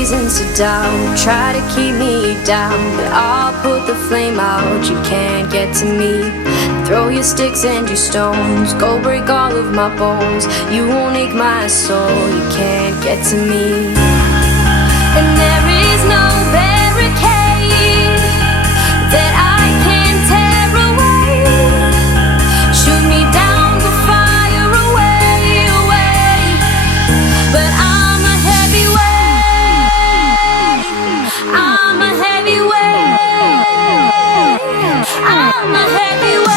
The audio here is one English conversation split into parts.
reasons to doubt, try to keep me down, but I'll put the flame out. You can't get to me. Throw your sticks and your stones, go break all of my bones. You won't ache my soul, you can't get to me. And there is no barricade that I can tear away. Shoot me down, go fire away, away. But I'm a heavyweight, I'm a heavyweight, I'm a heavyweight.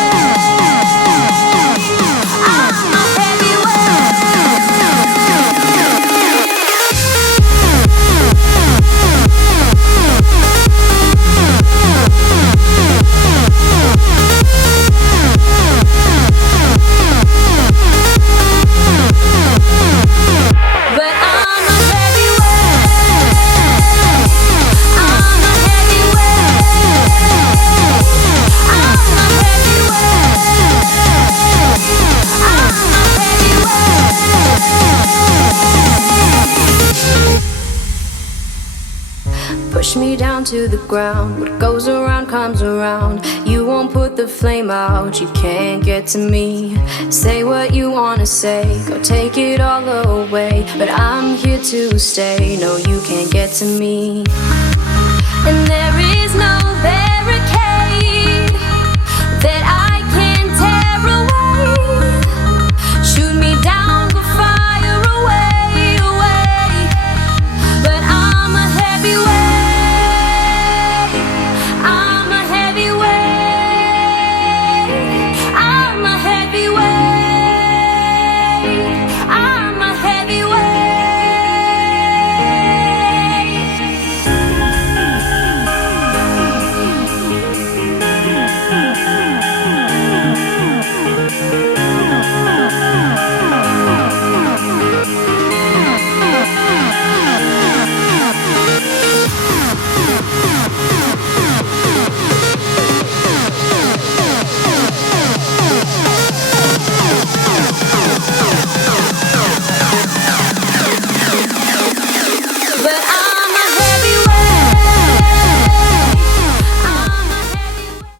Push me down to the ground. What goes around comes around. You won't put the flame out. You can't get to me. Say what you wanna say, go take it all away, but I'm here to stay. No, you can't get to me. And there is no